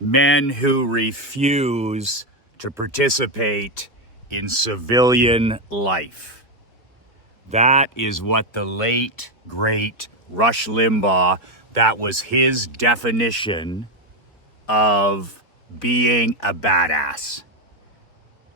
Men who refuse to participate in civilian life. That is what the late, great Rush Limbaugh, that was his definition of being a badass.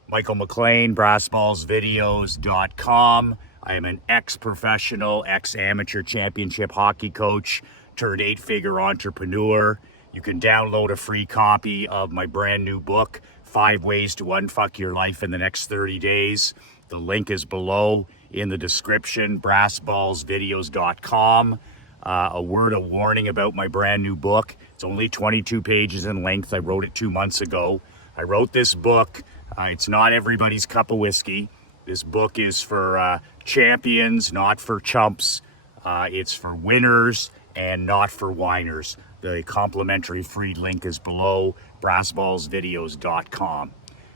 Michael McLean, brassballsvideos.com. I am an ex-professional, ex-amateur championship hockey coach turned 8-figure entrepreneur. You can download a free copy of my brand new book, 5 Ways to Unfuck Your Life in the Next 30 Days. The link is below in the description, brassballsvideos.com. A word of warning about my brand new book. It's only 22 pages in length. I wrote it 2 months ago. I wrote this book. It's not everybody's cup of whiskey. This book is for champions, not for chumps. It's for winners and not for whiners. The complimentary free link is below, brassballsvideos.com.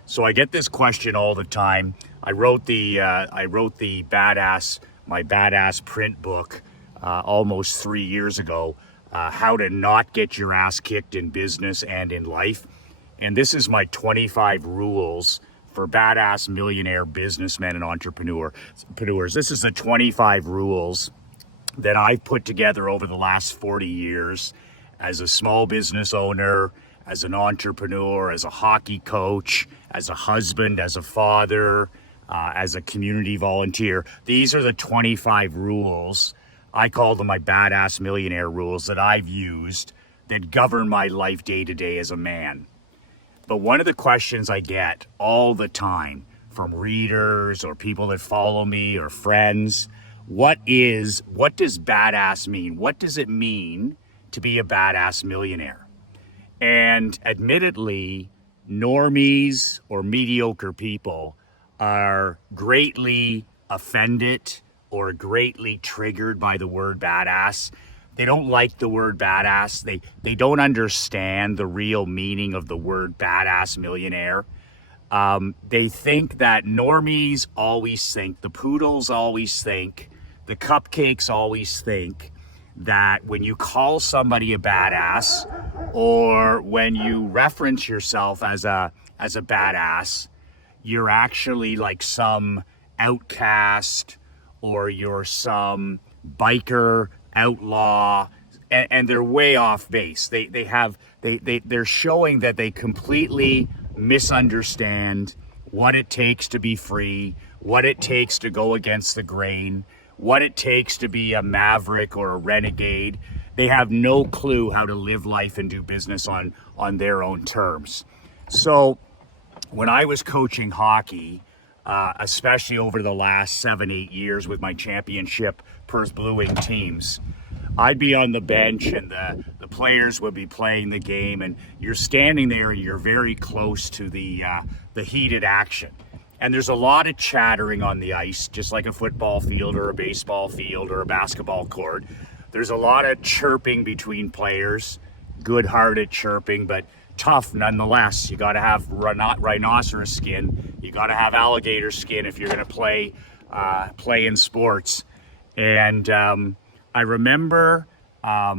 So I get this question all the time. I wrote the BadAss, my BadAss print book almost 3 years ago, how to not get your ass kicked in business and in life. And this is my 25 rules for badass millionaire businessmen and entrepreneurs. This is the 25 rules that I've put together over the last 40 years as a small business owner, as an entrepreneur, as a hockey coach, as a husband, as a father, as a community volunteer. These are the 25 rules. I call them my badass millionaire rules that I've used that govern my life day to day as a man. But one of the questions I get all the time from readers or people that follow me or friends, what does badass mean? What does it mean to be a badass millionaire? And admittedly, normies or mediocre people are greatly offended or greatly triggered by the word badass. They don't like the word badass. They don't understand the real meaning of the word badass millionaire. They think that normies always think, the poodles always think, the cupcakes always think that when you call somebody a badass or when you reference yourself as a badass, you're actually like some outcast or you're some biker outlaw, and they're way off base. They're showing that they completely misunderstand what it takes to be free, what it takes to go against the grain, what it takes to be a maverick or a renegade. They have no clue how to live life and do business on their own terms. So when I was coaching hockey, especially over the last 7-8 years with my championship Perth Blue Wing teams, I'd be on the bench and the players would be playing the game, and you're standing there and you're very close to the heated action. And there's a lot of chattering on the ice, just like a football field or a baseball field or a basketball court. There's a lot of chirping between players, good-hearted chirping, but tough nonetheless. You got to have rhinoceros skin. You got to have alligator skin if you're going to play in sports. And I remember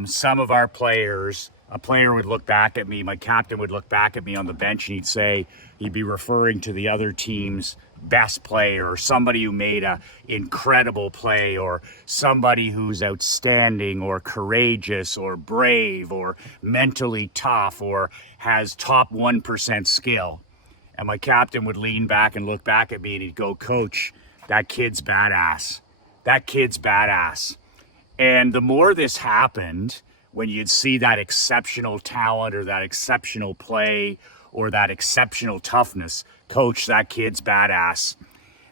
some of our players, a player would look back at me, my captain would look back at me on the bench, and he'd be referring to the other team's best player or somebody who made an incredible play or somebody who's outstanding or courageous or brave or mentally tough or has top 1% skill. And my captain would lean back and look back at me and he'd go, "Coach, that kid's badass. That kid's badass." And the more this happened, when you'd see that exceptional talent or that exceptional play or that exceptional toughness, "Coach, that kid's badass,"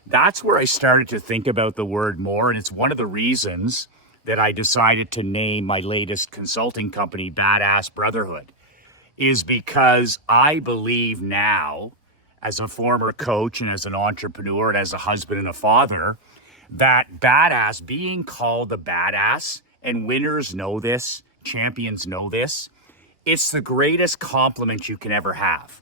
that's where I started to think about the word more. And it's one of the reasons that I decided to name my latest consulting company BadAss Brotherhood, is because I believe now, as a former coach and as an entrepreneur and as a husband and a father, that badass, being called a badass, and winners know this, champions know this, it's the greatest compliment you can ever have.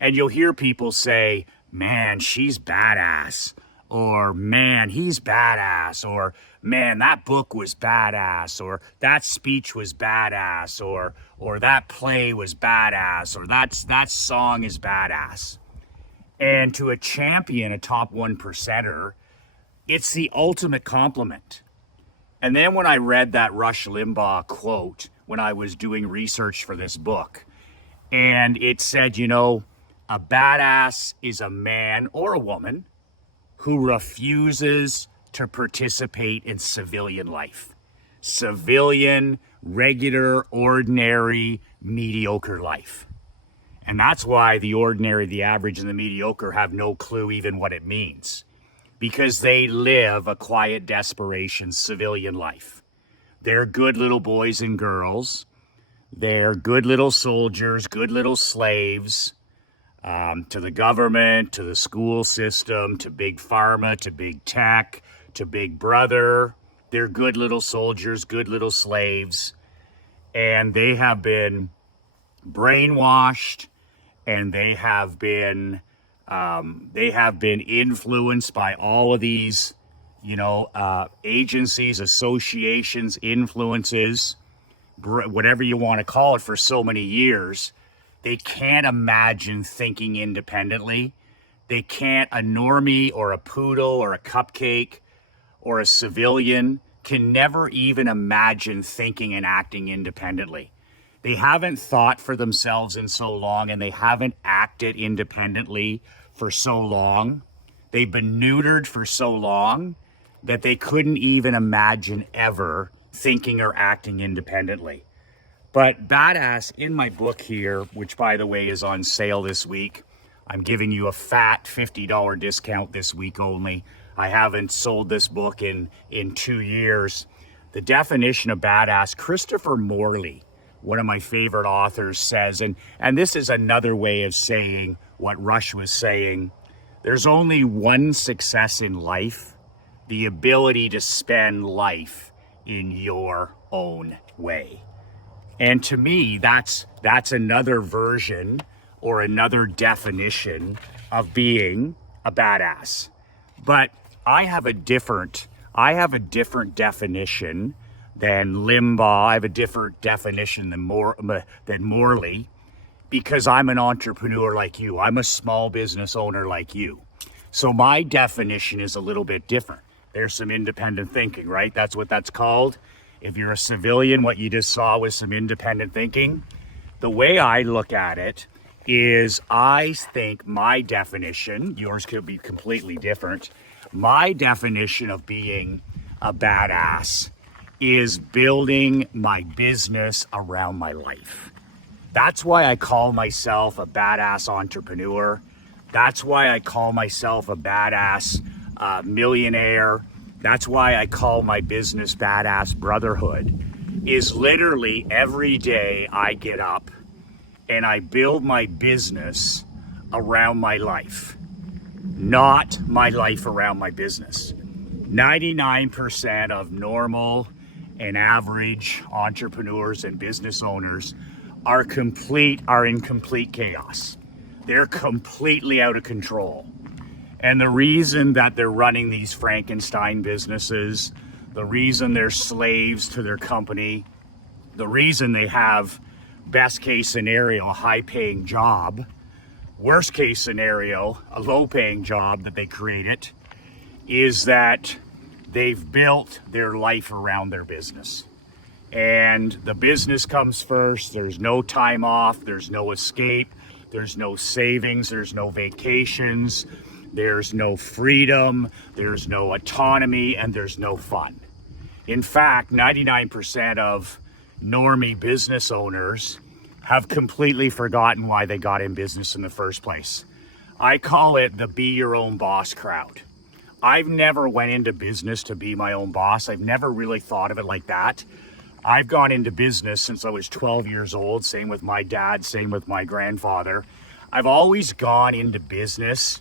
And you'll hear people say, "Man, she's badass," or "Man, he's badass," or man, that book was badass, or that speech was badass, or that play was badass, or that song is badass. And to a champion, a top 1%er, it's the ultimate compliment. And then when I read that Rush Limbaugh quote when I was doing research for this book, and it said, you know, a badass is a man or a woman who refuses to participate in civilian life. Civilian, regular, ordinary, mediocre life. And that's why the ordinary, the average, and the mediocre have no clue even what it means. Because they live a quiet desperation civilian life. They're good little boys and girls. They're good little soldiers, good little slaves, to the government, to the school system, to big pharma, to big tech, to big brother. They're good little soldiers, good little slaves. And they have been brainwashed, and they have been influenced by all of these, agencies, associations, influences, whatever you want to call it, for so many years. They can't imagine thinking independently. They can't. A normie or a poodle or a cupcake or a civilian can never even imagine thinking and acting independently. They haven't thought for themselves in so long, and they haven't acted independently for so long. They've been neutered for so long that they couldn't even imagine ever thinking or acting independently. But BadAss, in my book here, which by the way is on sale this week, I'm giving you a fat $50 discount this week only. I haven't sold this book in 2 years. The definition of badass, Christopher Morley, one of my favorite authors, says, and this is another way of saying what Rush was saying, there's only one success in life: the ability to spend life in your own way. And to me, that's another version or another definition of being a badass. But I have a different definition than Limbaugh. I have a different definition than Morley, because I'm an entrepreneur like you. I'm a small business owner like you. So my definition is a little bit different. There's some independent thinking, right? That's what that's called. If you're a civilian, what you just saw was some independent thinking. The way I look at it is, I think my definition, yours could be completely different. My definition of being a badass is building my business around my life. That's why I call myself a badass entrepreneur. That's why I call myself a badass millionaire. That's why I call my business Badass Brotherhood. Is literally every day I get up and I build my business around my life, not my life around my business. 99% of normal and average entrepreneurs and business owners are in complete chaos. They're completely out of control. And the reason that they're running these Frankenstein businesses, the reason they're slaves to their company, the reason they have, best case scenario, a high paying job, worst case scenario, a low paying job that they created, is that they've built their life around their business. And the business comes first. There's no time off. There's no escape. There's no savings. There's no vacations. There's no freedom. There's no autonomy. And there's no fun. In fact, 99% of normie business owners have completely forgotten why they got in business in the first place. I call it the be your own boss crowd. I've never went into business to be my own boss. I've never really thought of it like that. I've gone into business since I was 12 years old. Same with my dad, same with my grandfather. I've always gone into business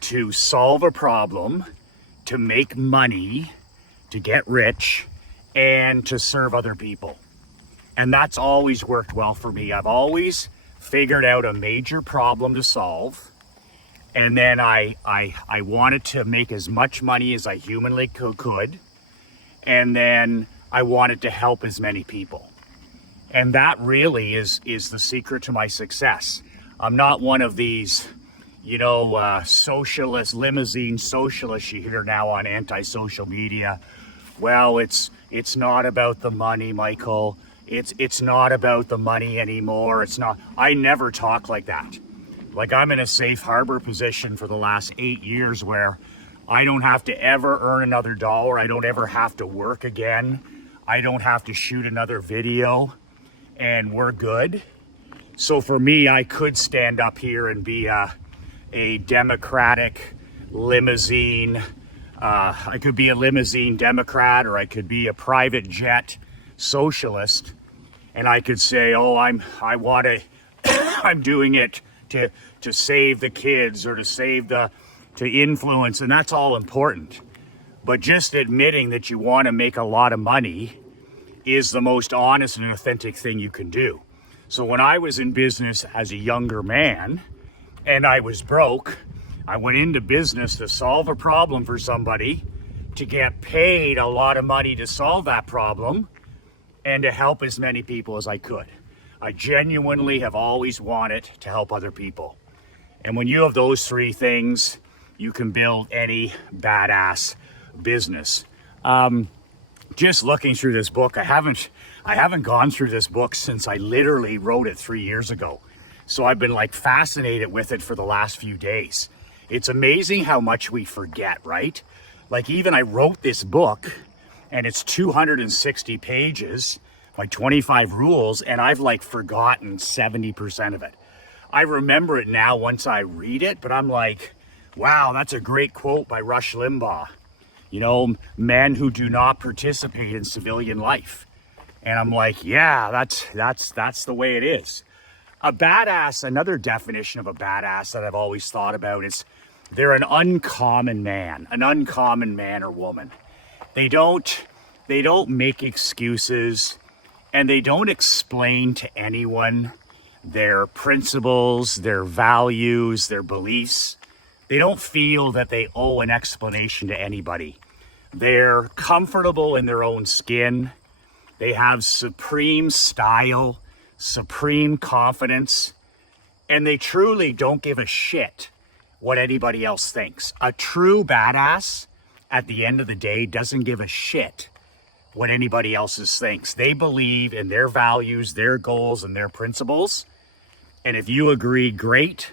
to solve a problem, to make money, to get rich, and to serve other people. And that's always worked well for me. I've always figured out a major problem to solve, and then I wanted to make as much money as I humanly could, and then I wanted to help as many people. And that really is the secret to my success. I'm not one of these, socialist, limousine socialists you hear now on anti-social media. Well, it's not about the money, Michael. It's not about the money anymore. It's not. I never talk like that. Like, I'm in a safe harbor position for the last 8 years where I don't have to ever earn another dollar. I don't ever have to work again. I don't have to shoot another video, and we're good. So for me, I could stand up here and be a Democratic limousine. I could be a limousine Democrat, or I could be a private jet socialist, and I could say, "Oh, I'm doing it to save the kids, or to influence," and that's all important. But just admitting that you want to make a lot of money is the most honest and authentic thing you can do. So when I was in business as a younger man and I was broke, I went into business to solve a problem for somebody, to get paid a lot of money to solve that problem, and to help as many people as I could. I genuinely have always wanted to help other people. And when you have those three things, you can build any badass business. Just looking through this book, I haven't gone through this book since I literally wrote it 3 years ago. So I've been like fascinated with it for the last few days. It's amazing how much we forget, right? Like, even I wrote this book and it's 260 pages, like 25 rules, and I've like forgotten 70% of it. I remember it now once I read it, but I'm like, wow, that's a great quote by Rush Limbaugh. Men who do not participate in civilian life. And I'm like, yeah, that's the way it is. A badass, another definition of a badass that I've always thought about is they're an uncommon man or woman. They don't make excuses, and they don't explain to anyone their principles, their values, their beliefs. They don't feel that they owe an explanation to anybody. They're comfortable in their own skin. They have supreme style, supreme confidence, and they truly don't give a shit what anybody else thinks. A true badass, at the end of the day, doesn't give a shit what anybody else thinks. They believe in their values, their goals, and their principles. And if you agree, great.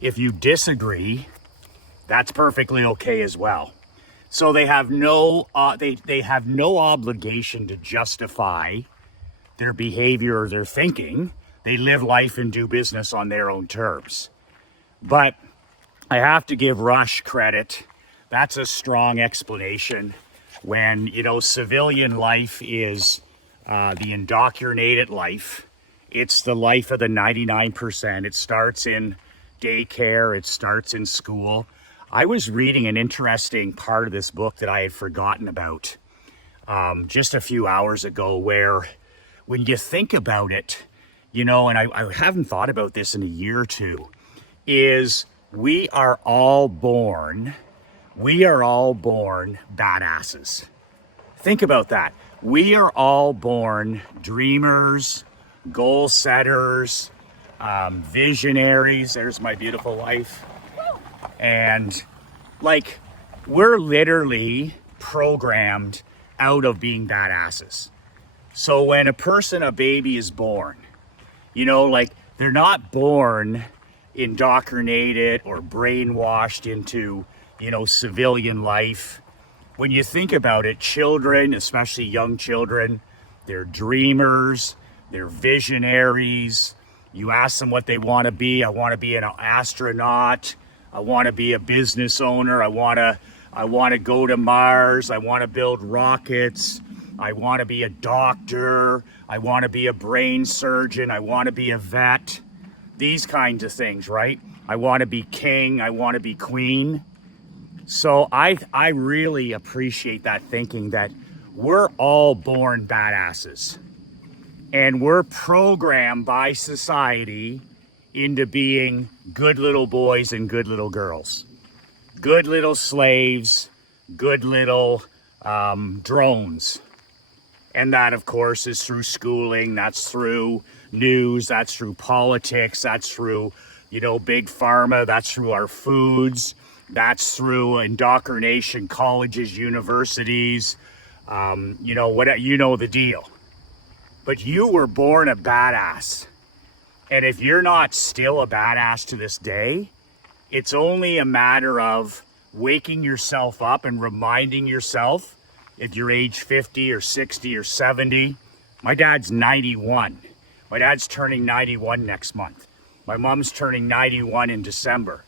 If you disagree, that's perfectly okay as well. So they have no obligation to justify their behavior or their thinking. They live life and do business on their own terms. But I have to give Rush credit. That's a strong explanation. When, civilian life is the indoctrinated life. It's the life of the 99%. It starts in daycare. It starts in school. I was reading an interesting part of this book that I had forgotten about just a few hours ago, where when you think about it, and I haven't thought about this in a year or two, is we are all born badasses. Think about that. We are all born dreamers, goal setters, visionaries. There's my beautiful wife. And like, we're literally programmed out of being badasses. So when a baby is born, they're not born indoctrinated or brainwashed into, civilian life. When you think about it, children, especially young children, they're dreamers, they're visionaries. You ask them what they want to be. I want to be an astronaut. I want to be a business owner. I want to go to Mars. I want to build rockets. I want to be a doctor. I want to be a brain surgeon. I want to be a vet. These kinds of things, right? I want to be king. I want to be queen. So I really appreciate that thinking, that we're all born badasses. And we're programmed by society into being good little boys and good little girls. Good little slaves, good little drones. And that, of course, is through schooling, that's through news, that's through politics, that's through, big pharma, that's through our foods, that's through indoctrination, colleges, universities, you know the deal. But you were born a badass. And if you're not still a badass to this day, it's only a matter of waking yourself up and reminding yourself, if you're age 50 or 60 or 70. My dad's 91. My dad's turning 91 next month. My mom's turning 91 in December.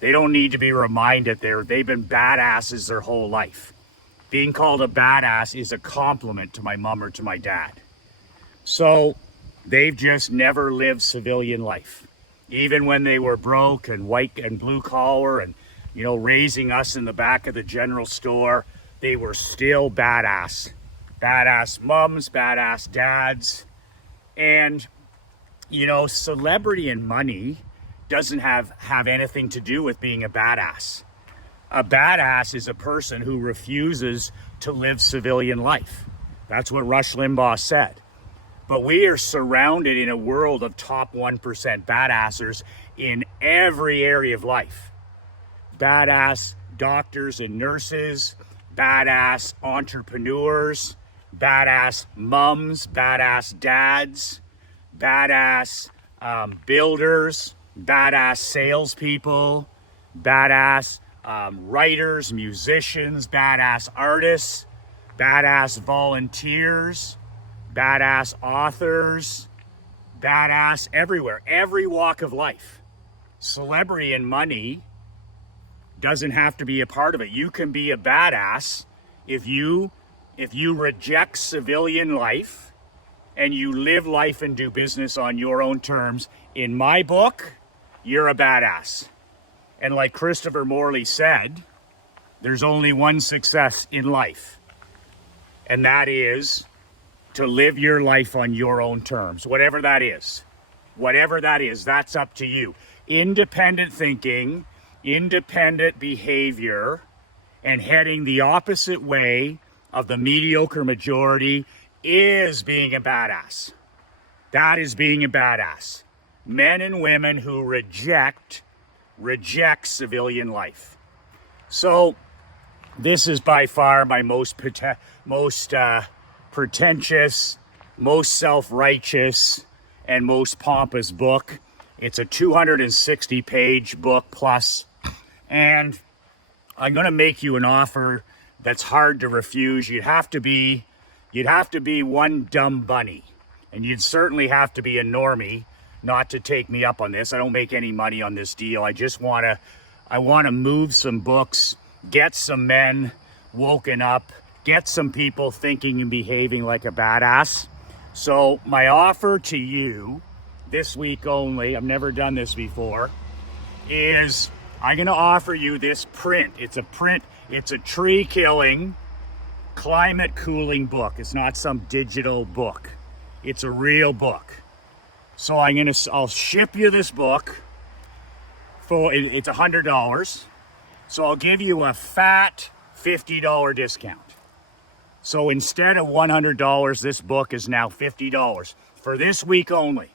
They don't need to be reminded they've been badasses their whole life. Being called a badass is a compliment to my mom or to my dad. So they've just never lived civilian life. Even when they were broke and white and blue collar and, raising us in the back of the general store, they were still badass. Badass mums, badass dads. And, celebrity and money doesn't have anything to do with being a badass. A badass is a person who refuses to live civilian life. That's what Rush Limbaugh said. But we are surrounded in a world of top 1% badassers in every area of life. Badass doctors and nurses, badass entrepreneurs, badass mums, badass dads, badass builders, badass salespeople, badass writers, musicians, badass artists, badass volunteers, badass authors, badass everywhere, every walk of life. Celebrity and money doesn't have to be a part of it. You can be a badass if you reject civilian life and you live life and do business on your own terms. In my book, you're a badass. And like Christopher Morley said, there's only one success in life, and that is to live your life on your own terms, whatever that is. Whatever that is, that's up to you. Independent thinking, independent behavior, and heading the opposite way of the mediocre majority is being a badass. That is being a badass. Men and women who reject civilian life. So this is by far my most pretentious, most self-righteous, and most pompous book. It's a 260-page book plus, and I'm going to make you an offer that's hard to refuse. You'd have to be one dumb bunny, and you'd certainly have to be a normie not to take me up on this. I don't make any money on this deal. I just want to move some books, get some men woken up, get some people thinking and behaving like a badass. So my offer to you this week only, I've never done this before, is I'm going to offer you this print. It's a tree killing, climate cooling book. It's not some digital book. It's a real book. So I'll ship you this book for, it's $100. So I'll give you a fat $50 discount. So instead of $100, this book is now $50 for this week only.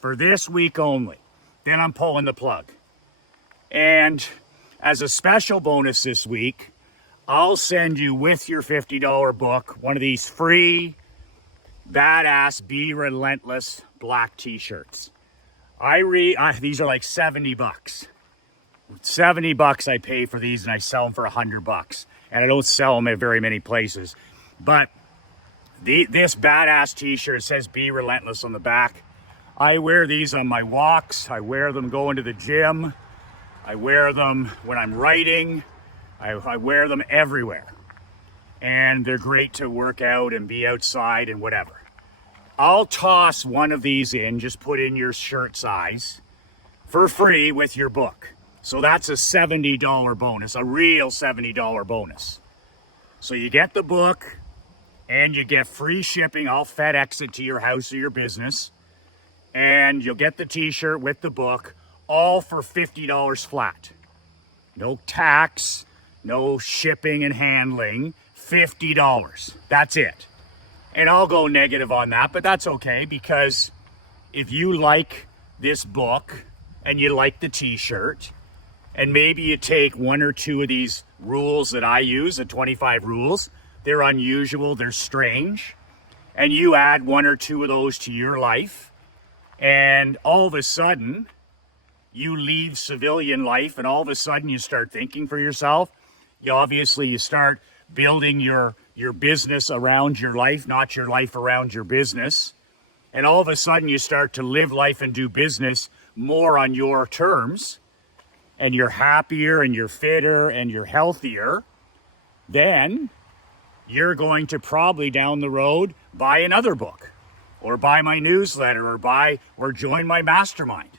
For this week only. Then I'm pulling the plug. And as a special bonus this week, I'll send you with your $50 book one of these free BadAss Be Relentless black t-shirts. These are like $70. $70 I pay for these, and I sell them for $100. And I don't sell them at very many places. But this BadAss t-shirt says Be Relentless on the back. I wear these on my walks. I wear them going to the gym. I wear them when I'm writing. I wear them everywhere. And they're great to work out and be outside and whatever. I'll toss one of these in, just put in your shirt size, for free with your book. So that's a $70 bonus, a real $70 bonus. So you get the book and you get free shipping. I'll FedEx it to your house or your business. And you'll get the t-shirt with the book, all for $50 flat. No tax, no shipping and handling, $50. That's it. And I'll go negative on that, but that's okay, because if you like this book and you like the t-shirt, and maybe you take one or two of these rules that I use, the 25 rules, they're unusual, they're strange, and you add one or two of those to your life, and all of a sudden you leave civilian life, and all of a sudden you start thinking for yourself. You start building your business around your life, not your life around your business. And all of a sudden you start to live life and do business more on your terms, and you're happier and you're fitter and you're healthier. Then you're going to probably down the road buy another book, or buy my newsletter, or join my mastermind.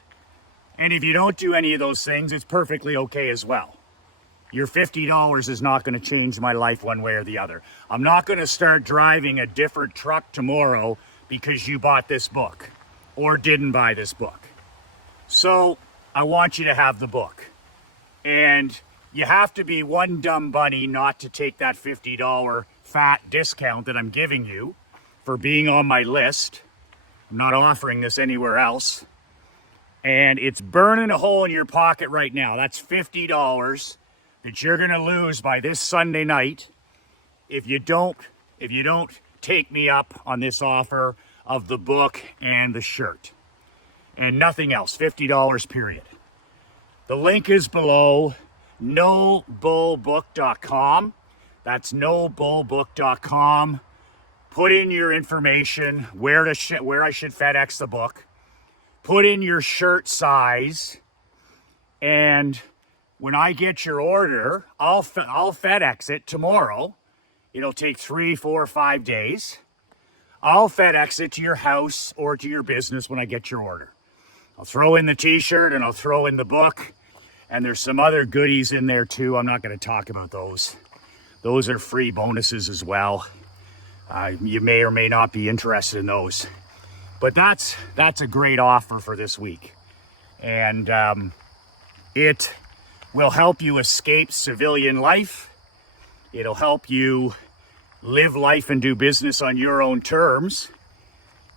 And if you don't do any of those things, it's perfectly okay as well. Your $50 is not going to change my life one way or the other. I'm not going to start driving a different truck tomorrow because you bought this book or didn't buy this book. So I want you to have the book. And you have to be one dumb bunny not to take that $50 fat discount that I'm giving you for being on my list. I'm not offering this anywhere else. And it's burning a hole in your pocket right now. That's $50 that you're going to lose by this Sunday night if you don't take me up on this offer of the book and the shirt. And nothing else, $50 period. The link is below, nobullbook.com. That's nobullbook.com. Put in your information, where I should FedEx the book. Put in your shirt size, and when I get your order, I'll FedEx it tomorrow. It'll take 3, 4, 5 days. I'll FedEx it to your house or to your business when I get your order. I'll throw in the t-shirt and I'll throw in the book. And there's some other goodies in there too. I'm not going to talk about those. Those are free bonuses as well. You may or may not be interested in those. But that's a great offer for this week. And it will help you escape civilian life. It'll help you live life and do business on your own terms.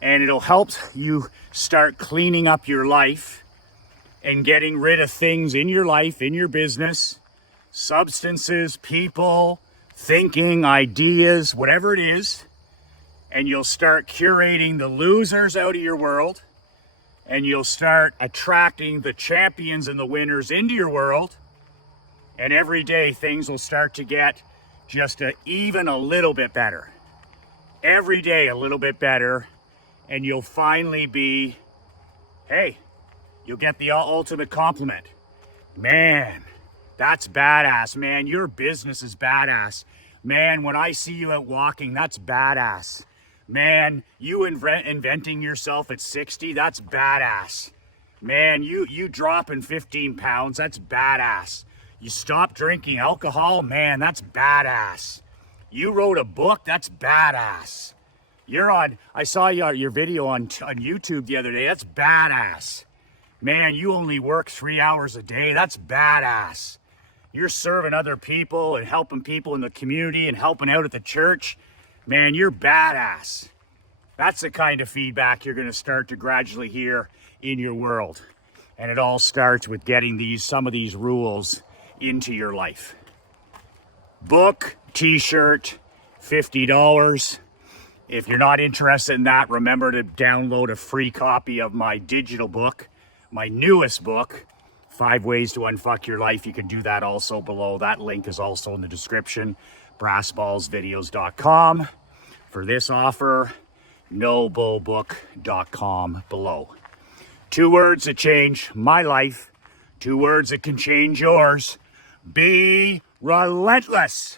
And it'll help you start cleaning up your life and getting rid of things in your life, in your business, substances, people, thinking, ideas, whatever it is. And you'll start curating the losers out of your world, and you'll start attracting the champions and the winners into your world. And every day things will start to get just even a little bit better. Every day a little bit better. And you'll finally be, hey, you'll get the ultimate compliment. Man, that's badass, man. Your business is badass. Man, when I see you out walking, that's badass. Man, you inventing yourself at 60, that's badass. Man, you dropping 15 pounds, that's badass. You stopped drinking alcohol, man, that's badass. You wrote a book, that's badass. I saw your video on YouTube the other day, that's badass. Man, you only work 3 hours a day, that's badass. You're serving other people and helping people in the community and helping out at the church. Man, you're badass. That's the kind of feedback you're going to start to gradually hear in your world. And it all starts with getting some of these rules into your life. Book, t-shirt, $50. If you're not interested in that, remember to download a free copy of my digital book, my newest book, 5 Ways to Unfuck Your Life. You can do that also below. That link is also in the description, brassballsvideos.com. For this offer, nobullbook.com below. 2 words that change my life, 2 words that can change yours. Be relentless.